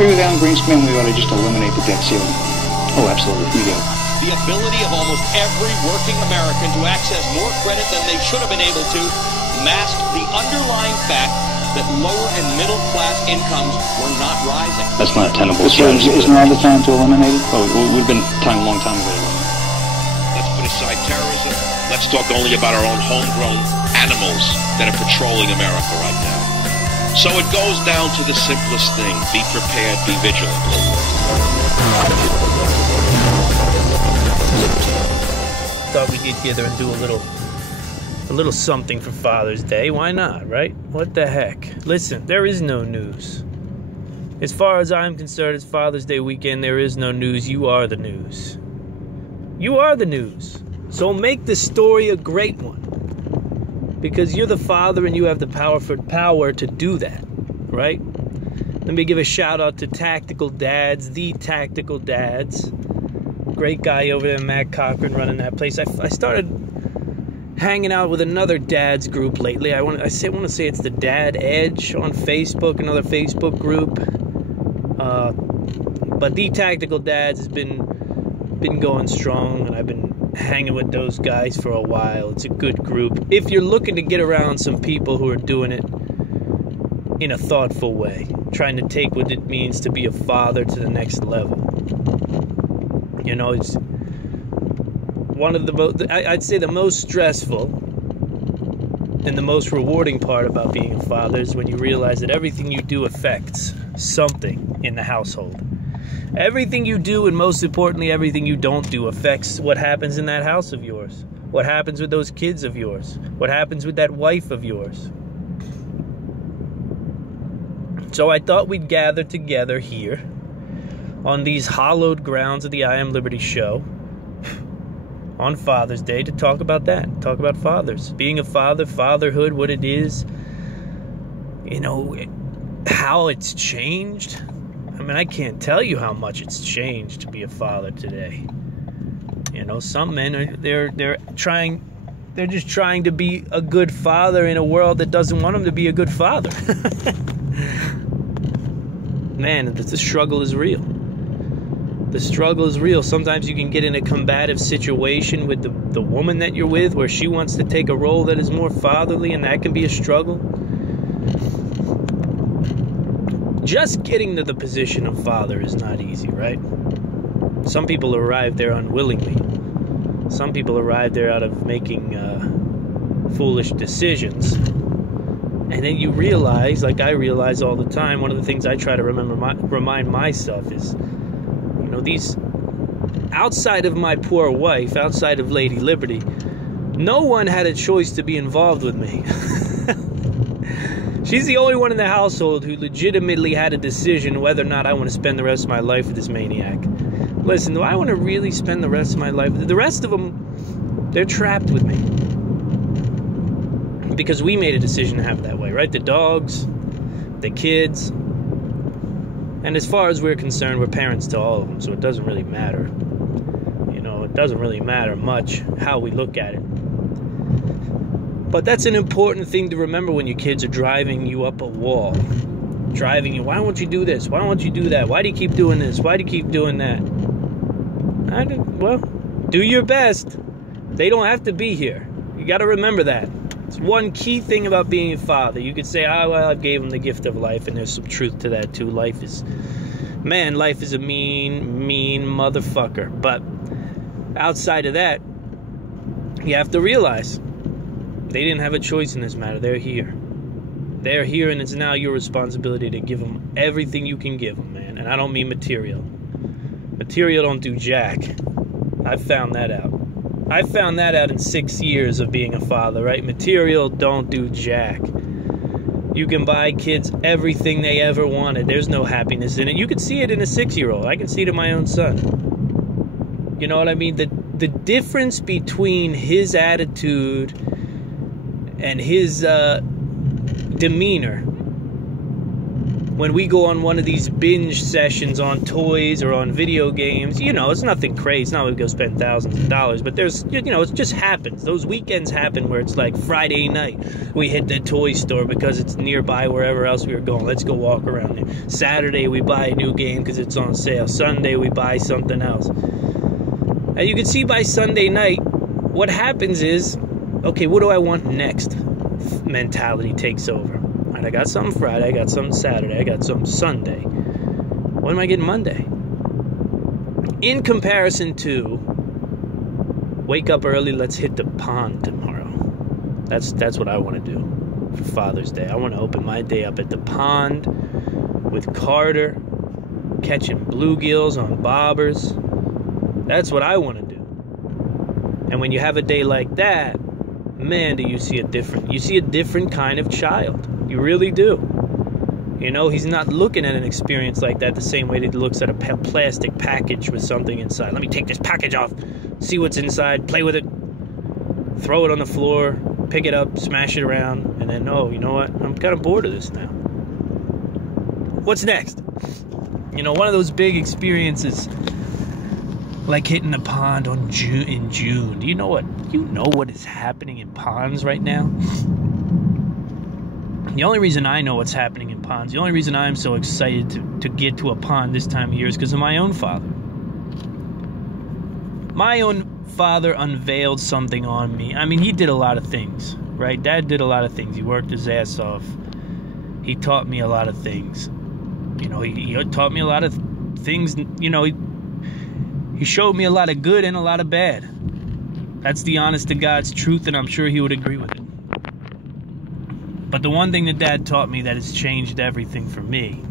agree with Alan Greenspan? We ought to just eliminate the debt ceiling. Oh, absolutely. We do. The ability of almost every working American to access more credit than they should have been able to masked the underlying fact that lower and middle class incomes were not rising. That's not a tenable strategy. Isn't now the time to eliminate it? Oh, it would have been time, a long time ago. Let's put aside terrorism. Let's talk only about our own homegrown animals that are patrolling America right now. So it goes down to the simplest thing. Be prepared, be vigilant. Thought we'd get together and do a little something for Father's Day. Why not, right? What the heck? Listen, there is no news. As far as I'm concerned, it's Father's Day weekend. There is no news. You are the news. You are the news. So make the story a great one. Because you're the father and you have the power to do that, right? Let me give a shout out to Tactical Dads, the Tactical Dads. Great guy over there, Matt Cochran, running that place. I started hanging out with another dads group lately. I want to say it's the Dad Edge on Facebook, another Facebook group. But the Tactical Dads has been going strong, and I've been hanging with those guys for a while. It's a good group. If you're looking to get around some people who are doing it in a thoughtful way, trying to take what it means to be a father to the next level. You know, it's one of I'd say the most stressful and the most rewarding part about being a father is when you realize that everything you do affects something in the household. Everything you do, and most importantly, everything you don't do, affects what happens in that house of yours. What happens with those kids of yours. What happens with that wife of yours. So I thought we'd gather together here on these hallowed grounds of the I Am Liberty show on Father's Day to talk about that. Talk about fathers. Being a father, fatherhood, what it is. You know, how it's changed. I mean, I can't tell you how much it's changed to be a father today. You know, some men they're just trying to be a good father in a world that doesn't want them to be a good father. Man, the struggle is real. The struggle is real. Sometimes you can get in a combative situation with the woman that you're with where she wants to take a role that is more fatherly, and that can be a struggle. Just getting to the position of father is not easy, right? Some people arrive there unwillingly. Some people arrive there out of making foolish decisions. And then you realize, like I realize all the time, one of the things I try to remind myself is, you know, these, outside of my poor wife, outside of Lady Liberty, no one had a choice to be involved with me. She's the only one in the household who legitimately had a decision whether or not I want to spend the rest of my life with this maniac. Listen, do I want to really spend the rest of my life with the rest of them? They're trapped with me. Because we made a decision to have it that way, right? The dogs, the kids. And as far as we're concerned, we're parents to all of them, so it doesn't really matter. You know, it doesn't really matter much how we look at it. But that's an important thing to remember when your kids are driving you up a wall. Driving you, why won't you do this? Why won't you do that? Why do you keep doing this? Why do you keep doing that? Well, do your best. They don't have to be here. You got to remember that. It's one key thing about being a father. You could say, well, I gave him the gift of life, and there's some truth to that too. Life is a mean motherfucker. But outside of that, you have to realize they didn't have a choice in this matter. They're here. They're here, and it's now your responsibility to give them everything you can give them, man. And I don't mean material. Material don't do jack. I've found that out. I found that out in 6 years of being a father, right? Material don't do jack. You can buy kids everything they ever wanted. There's no happiness in it. You can see it in a 6-year-old. I can see it in my own son. You know what I mean? The difference between his attitude and his demeanor when we go on one of these binge sessions on toys or on video games, you know, it's nothing crazy. It's not like we go spend thousands of dollars, but there's, you know, it just happens. Those weekends happen where it's like Friday night, we hit the toy store because it's nearby wherever else we were going. Let's go walk around there. Saturday, we buy a new game because it's on sale. Sunday, we buy something else. And you can see by Sunday night, what happens is, okay, what do I want next? Mentality takes over. All right, I got something Friday, I got something Saturday, I got something Sunday. What am I getting Monday? In comparison to, wake up early, let's hit the pond tomorrow. That's what I want to do for Father's Day. I want to open my day up at the pond with Carter, catching bluegills on bobbers. That's what I want to do. And when you have a day like that, man, do you see a different kind of child. You really do. You know, he's not looking at an experience like that the same way that he looks at a plastic package with something inside. Let me take this package off, see what's inside, play with it, throw it on the floor, pick it up, smash it around, and then, oh, you know what? I'm kind of bored of this now. What's next? You know, one of those big experiences, like hitting a pond in June. Do you know what is happening in ponds right now? The only reason I know what's happening in ponds, the only reason I'm so excited to get to a pond this time of year is because of my own father. My own father unveiled something on me. I mean, he did a lot of things, right? Dad did a lot of things. He worked his ass off. He taught me a lot of things. You know, he taught me a lot of things, you know, he showed me a lot of good and a lot of bad. That's the honest to God's truth, and I'm sure he would agree with it. But the one thing that Dad taught me that has changed everything for me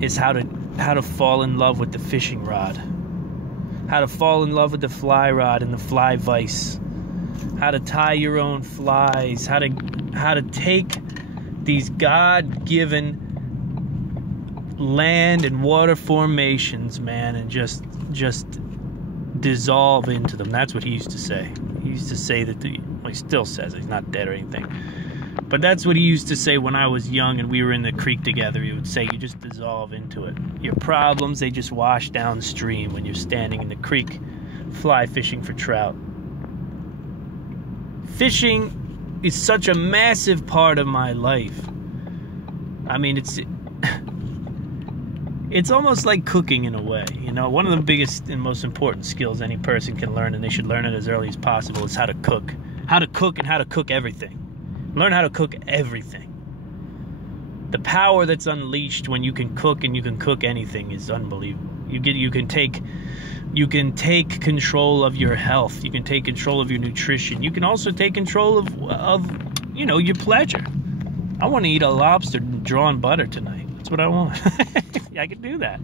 is how to fall in love with the fishing rod. How to fall in love with the fly rod and the fly vise. How to tie your own flies. How to take these God-given land and water formations, man, and just dissolve into them. That's what he used to say. He used to say that he still says it. He's not dead or anything. But that's what he used to say when I was young and we were in the creek together. He would say, you just dissolve into it. Your problems, they just wash downstream when you're standing in the creek fly fishing for trout. Fishing is such a massive part of my life. I mean, it's almost like cooking in a way. You know, one of the biggest and most important skills any person can learn, and they should learn it as early as possible, is how to cook. How to cook and how to cook everything. Learn how to cook everything. The power that's unleashed when you can cook and you can cook anything is unbelievable. You can take control of your health. You can take control of your nutrition. You can also take control of you know, your pleasure. I want to eat a lobster drawn butter tonight. That's what I want. I can do that.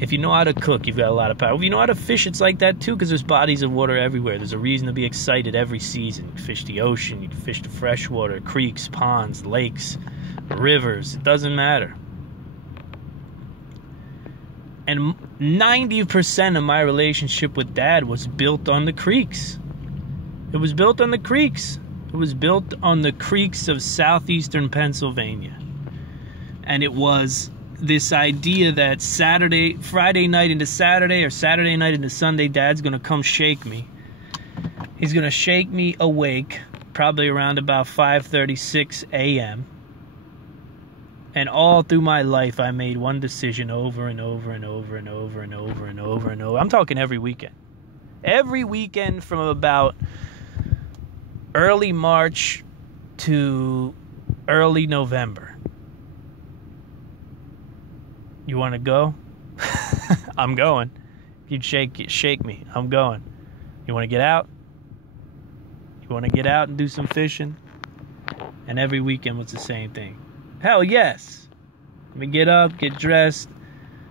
If you know how to cook, you've got a lot of power. If you know how to fish, it's like that too, because there's bodies of water everywhere. There's a reason to be excited every season. You can fish the ocean, you can fish the freshwater, creeks, ponds, lakes, rivers. It doesn't matter. And 90% of my relationship with Dad was built on the creeks. It was built on the creeks. It was built on the creeks of southeastern Pennsylvania. And it was this idea that Friday night into Saturday, or Saturday night into Sunday, Dad's going to come shake me. He's going to shake me awake, probably around about 5:36 a.m. And all through my life, I made one decision over and over and over and over and over and over and over. I'm talking every weekend. Every weekend from about early March to early November. You want to go? I'm going. You'd shake me. I'm going. You want to get out? You want to get out and do some fishing? And every weekend was the same thing. Hell yes. Let me get up, get dressed,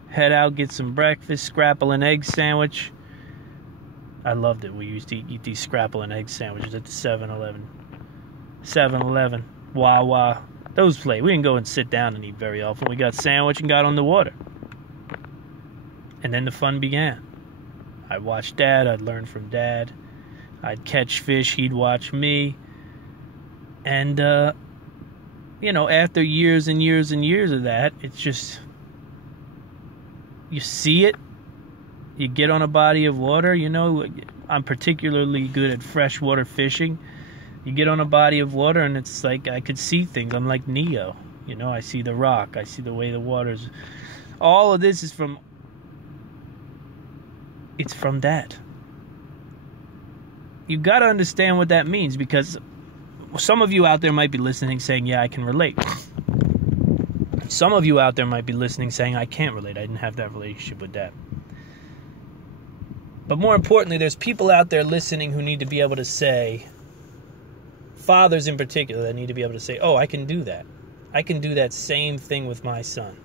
head out, get some breakfast, scrapple and egg sandwich. I loved it. We used to eat these scrapple and egg sandwiches at the 7-Eleven. 7-Eleven, Wawa. Those places. We didn't go and sit down and eat very often. We got sandwich and got on the water. And then the fun began. I'd watch Dad. I'd learn from Dad. I'd catch fish. He'd watch me. And after years and years and years of that, it's just, you see it, you get on a body of water. I'm particularly good at freshwater fishing. You get on a body of water and it's like I could see things. I'm like Neo. I see the rock. I see the way the water's. All of this is from that. You've got to understand what that means, because some of you out there might be listening saying, yeah, I can relate. Some of you out there might be listening saying, I can't relate. I didn't have that relationship with that. But more importantly, there's people out there listening who need to be able to say, fathers in particular, that need to be able to say, oh, I can do that. I can do that same thing with my son.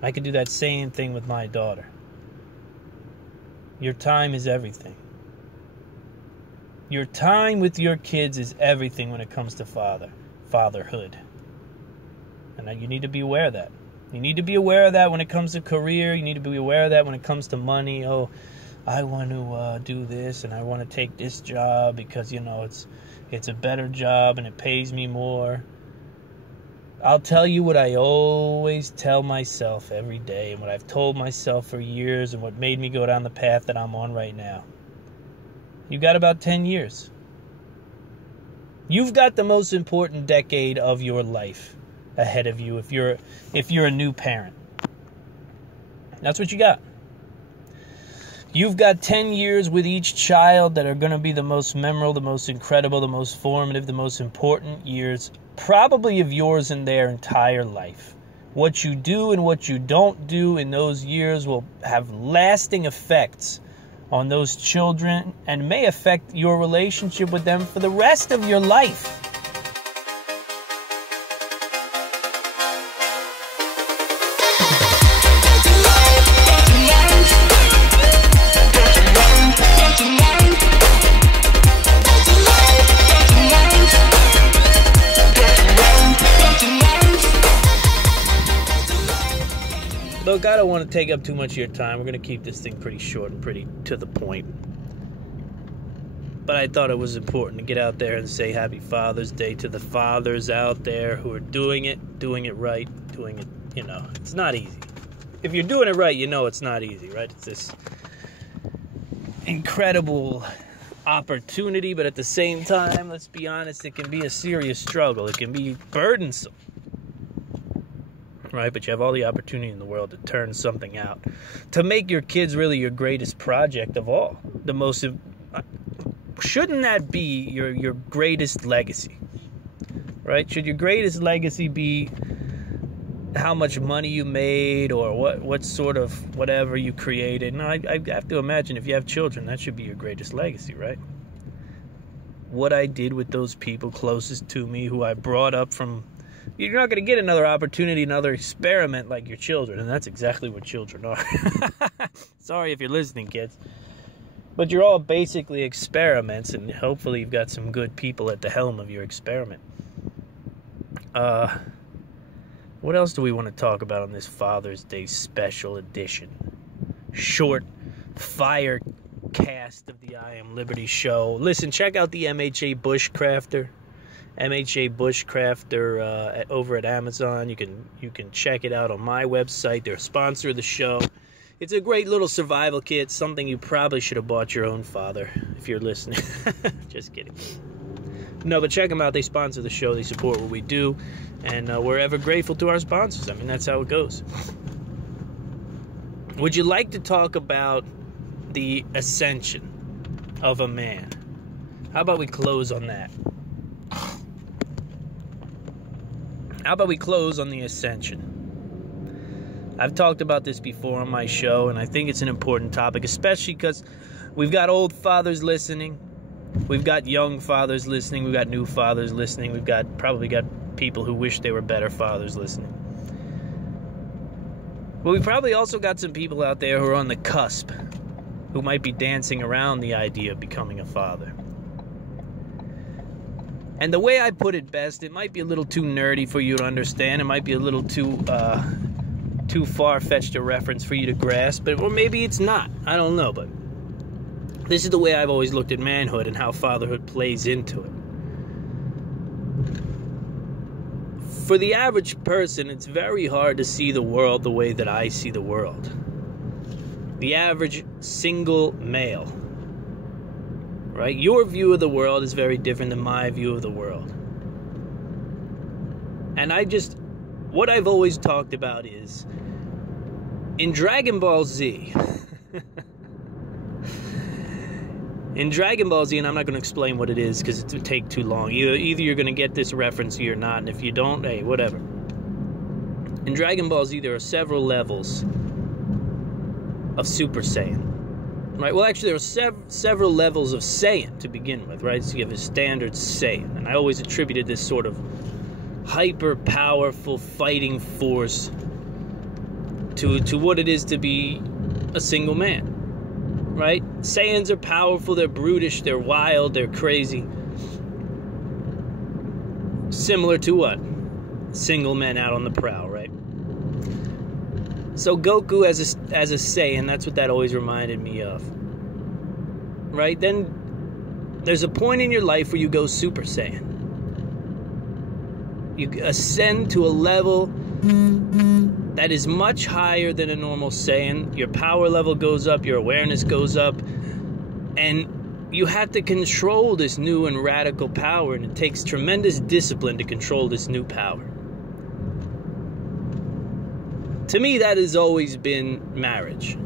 I can do that same thing with my daughter. Your time is everything. Your time with your kids is everything when it comes to fatherhood. And you need to be aware of that. You need to be aware of that when it comes to career. You need to be aware of that when it comes to money. Oh, I want to do this and I want to take this job because, it's a better job and it pays me more. I'll tell you what I always tell myself every day, and what I've told myself for years, and what made me go down the path that I'm on right now. You've got about 10 years. You've got the most important decade of your life ahead of you if you're a new parent. That's what you got. You've got 10 years with each child that are going to be the most memorable, the most incredible, the most formative, the most important years, probably of yours in their entire life. What you do and what you don't do in those years will have lasting effects on those children and may affect your relationship with them for the rest of your life. Look, I don't want to take up too much of your time. We're going to keep this thing pretty short and pretty to the point. But I thought it was important to get out there and say Happy Father's Day to the fathers out there who are doing it right, doing it, it's not easy. If you're doing it right, it's not easy, right? It's this incredible opportunity, but at the same time, let's be honest, it can be a serious struggle. It can be burdensome. Right, but you have all the opportunity in the world to turn something out, to make your kids really your greatest project of all. Shouldn't that be your greatest legacy? Right? Should your greatest legacy be how much money you made or what sort of whatever you created? No, I have to imagine if you have children, that should be your greatest legacy, right? What I did with those people closest to me, who I brought up from. You're not going to get another opportunity, another experiment like your children, and that's exactly what children are. Sorry if you're listening, kids. But you're all basically experiments, and hopefully you've got some good people at the helm of your experiment. What else do we want to talk about on this Father's Day special edition? Short fire cast of the I Am Liberty show. Listen, check out the MHA Bushcrafter. MHA Bushcrafter over at Amazon. You can check it out on my website. They're a sponsor of the show. It's a great little survival kit, something you probably should have bought your own father if you're listening. Just kidding. No, but check them out. They sponsor the show. They support what we do. And we're ever grateful to our sponsors. I mean, that's how it goes. Would you like to talk about the ascension of a man? How about we close on that? How about we close on the ascension? I've talked about this before on my show, and I think it's an important topic, especially because we've got old fathers listening. We've got young fathers listening. We've got new fathers listening. We've probably got people who wish they were better fathers listening. But we've probably also got some people out there who are on the cusp, who might be dancing around the idea of becoming a father. And the way I put it best, it might be a little too nerdy for you to understand. It might be a little too far-fetched a reference for you to grasp. Or maybe it's not. I don't know. But this is the way I've always looked at manhood and how fatherhood plays into it. for the average person, it's very hard to see the world the way that I see the world. The average single male, right? Your view of the world is very different than my view of the world. And what I've always talked about is, in Dragon Ball Z, in Dragon Ball Z, and I'm not going to explain what it is because it would take too long. Either you're going to get this reference or you're not, and if you don't, hey, whatever. In Dragon Ball Z, there are several levels of Super Saiyan. Right? Well, actually, there are several levels of Saiyan to begin with, right? So you have a standard Saiyan, and I always attributed this sort of hyper-powerful fighting force to what it is to be a single man. Right? Saiyans are powerful, they're brutish, they're wild, they're crazy. Similar to what? Single men out on the prowl, right? So Goku as a Saiyan, that's what that always reminded me of. Right? Then there's a point in your life where you go Super Saiyan. You ascend to a level that is much higher than a normal Saiyan. Your power level goes up, your awareness goes up, and you have to control this new and radical power, and it takes tremendous discipline to control this new power. To me, that has always been marriage.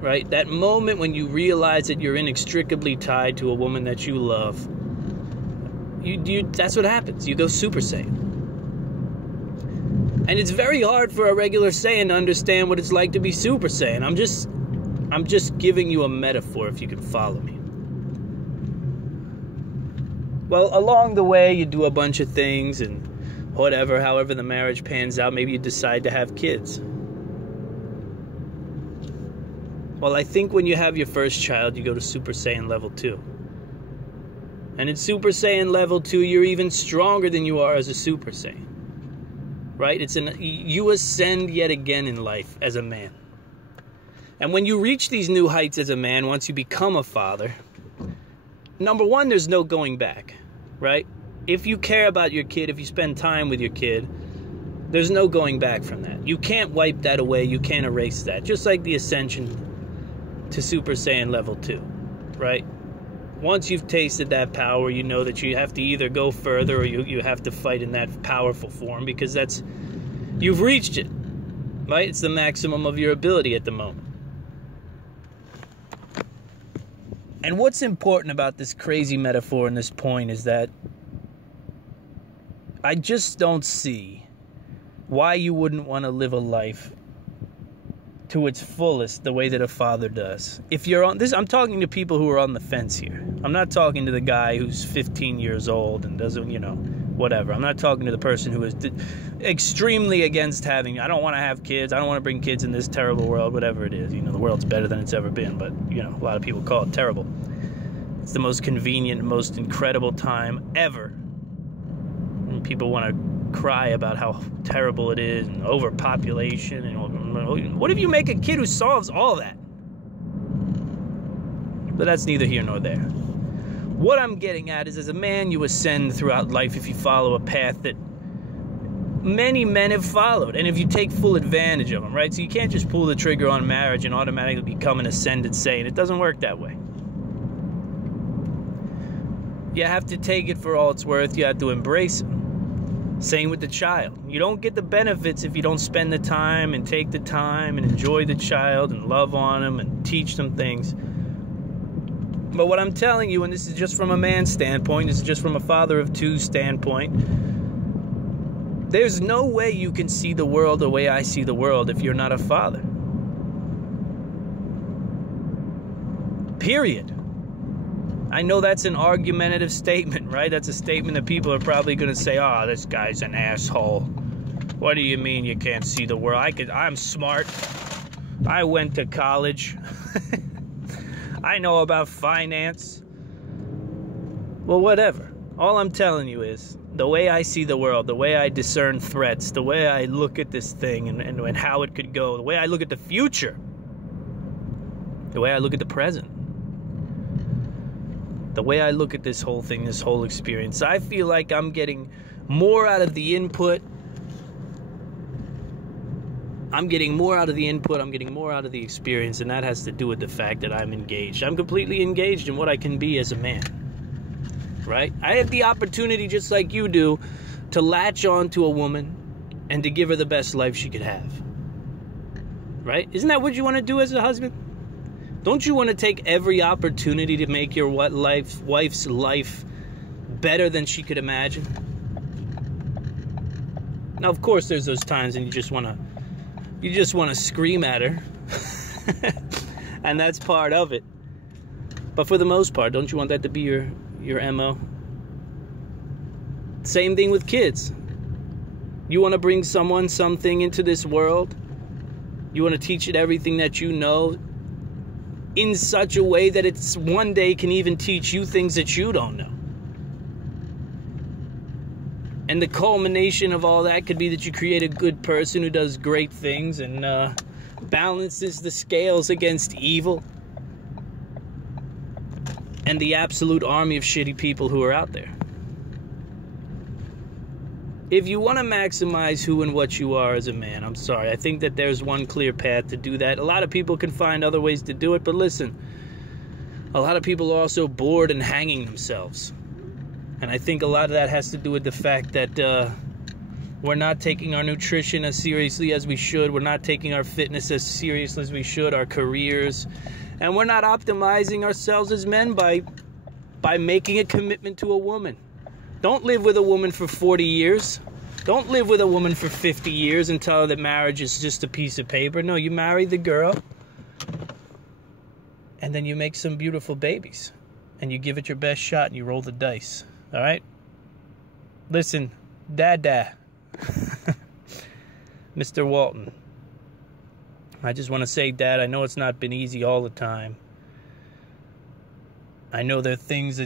Right? That moment when you realize that you're inextricably tied to a woman that you love, that's what happens. You go Super Saiyan. And it's very hard for a regular Saiyan to understand what it's like to be Super Saiyan. I'm just giving you a metaphor if you can follow me. Well, along the way, you do a bunch of things and whatever, however the marriage pans out, maybe you decide to have kids. Well, I think when you have your first child, you go to Super Saiyan level 2. And in Super Saiyan level 2, you're even stronger than you are as a Super Saiyan. Right? You ascend yet again in life as a man. And when you reach these new heights as a man, once you become a father, number one, there's no going back, right? If you care about your kid, if you spend time with your kid, there's no going back from that. You can't wipe that away. You can't erase that. Just like the ascension to Super Saiyan level 2, right? Once you've tasted that power, you know that you have to either go further or you have to fight in that powerful form, because you've reached it, right? It's the maximum of your ability at the moment. And what's important about this crazy metaphor and this point is that I just don't see why you wouldn't want to live a life to its fullest the way that a father does. If you're on this, I'm talking to people who are on the fence here. I'm not talking to the guy who's 15 years old and doesn't, whatever. I'm not talking to the person who is extremely against having, I don't want to have kids, I don't want to bring kids in this terrible world, whatever it is. The world's better than it's ever been, but, a lot of people call it terrible. It's the most convenient, most incredible time ever. And people want to cry about how terrible it is and overpopulation and what if you make a kid who solves all that? But that's neither here nor there. What I'm getting at is, as a man, you ascend throughout life if you follow a path that many men have followed, and if you take full advantage of them, right? So you can't just pull the trigger on marriage and automatically become an ascended Saiyan. It doesn't work that way. You have to take it for all it's worth. You have to embrace it. Same with the child. You don't get the benefits if you don't spend the time and take the time and enjoy the child and love on them and teach them things. But what I'm telling you, and this is just from a man's standpoint, this is just from a father of two standpoint, there's no way you can see the world the way I see the world if you're not a father. Period. I know that's an argumentative statement, right? That's a statement that people are probably going to say, oh, this guy's an asshole. What do you mean you can't see the world? I'm smart. I went to college. I know about finance. Well, whatever. All I'm telling you is, the way I see the world, the way I discern threats, the way I look at this thing and how it could go, the way I look at the future, the way I look at the present, the way I look at this whole thing, this whole experience, I feel like I'm getting more out of the input. I'm getting more out of the experience, and that has to do with the fact that I'm engaged. I'm completely engaged in what I can be as a man, right? I have the opportunity, just like you do, to latch on to a woman and to give her the best life she could have, right? Isn't that what you want to do as a husband? Don't you want to take every opportunity to make your wife's life better than she could imagine? Now, of course, there's those times and you just want to scream at her. And that's part of it. But for the most part, don't you want that to be your MO? Same thing with kids. You want to bring something into this world. You want to teach it everything that you know in such a way that it's one day can even teach you things that you don't know. And the culmination of all that could be that you create a good person who does great things and balances the scales against evil and the absolute army of shitty people who are out there. If you want to maximize who and what you are as a man, I'm sorry, I think that there's one clear path to do that. A lot of people can find other ways to do it, but listen, a lot of people are also bored and hanging themselves. And I think a lot of that has to do with the fact that we're not taking our nutrition as seriously as we should. We're not taking our fitness as seriously as we should, our careers. And we're not optimizing ourselves as men by making a commitment to a woman. Don't live with a woman for 40 years. Don't live with a woman for 50 years and tell her that marriage is just a piece of paper. No, you marry the girl, and then you make some beautiful babies. And you give it your best shot and you roll the dice. All right? Listen, Dada, Mr. Walton, I just want to say, Dad, I know it's not been easy all the time. I know there are things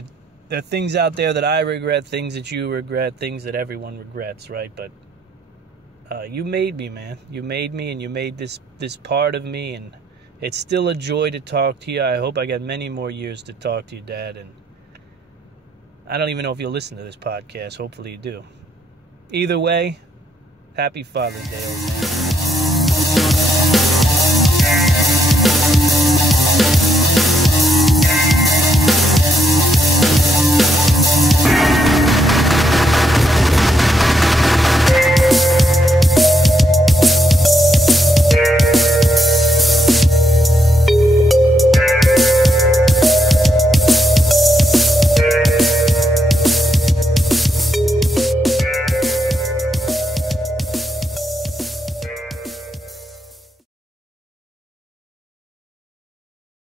out there that I regret, things that you regret, things that everyone regrets, right? But you made me, man. You made me, and you made this part of me, and it's still a joy to talk to you. I hope I got many more years to talk to you, Dad, and I don't even know if you'll listen to this podcast. Hopefully you do. Either way, happy Father's Day, old man.